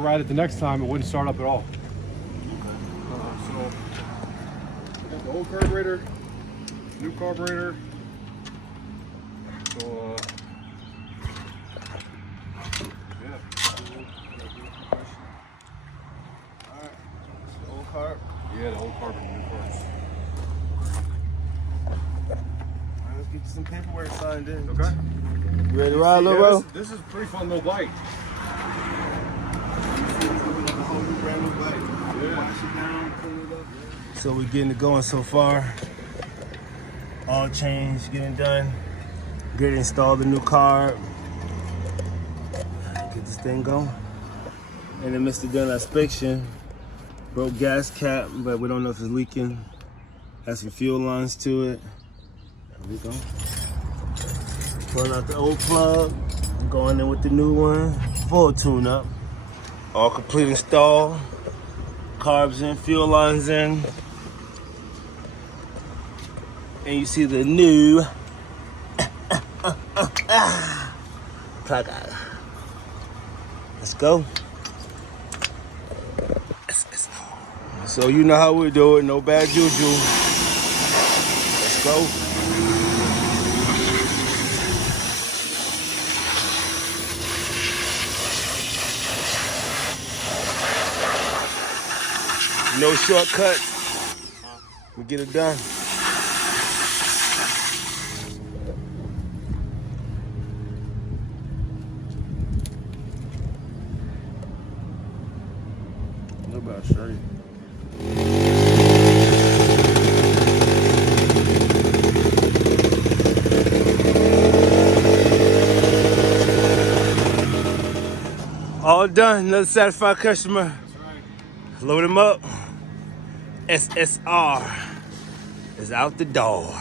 ride it the next time, it wouldn't start up at all. Okay. So we got the old carburetor, new carburetor. So yeah. Alright. The old carb. Yeah, the old carb and the new carbs. Alright, let's get you some paperwork signed in. Okay. You ready to ride, little bro? This is a pretty fun little bike. Brand new bike. Yeah. Wash it down, clean it up. So we're getting it going so far. All changed, getting done. Get installed the new carb. Get this thing going. And then Mr. done inspection. Broke gas cap, but we don't know if it's leaking. Has some fuel lines to it. There we go. Pulling out the old plug. Going in with the new one. Full tune up. All complete install. Carbs in, fuel lines in. And you see the new plug out. Let's go. So you know how we do it, no bad juju. Let's go. No shortcuts. We get it done. No bad straight. All done. Another satisfied customer. That's right. Load him up. SSR is out the door.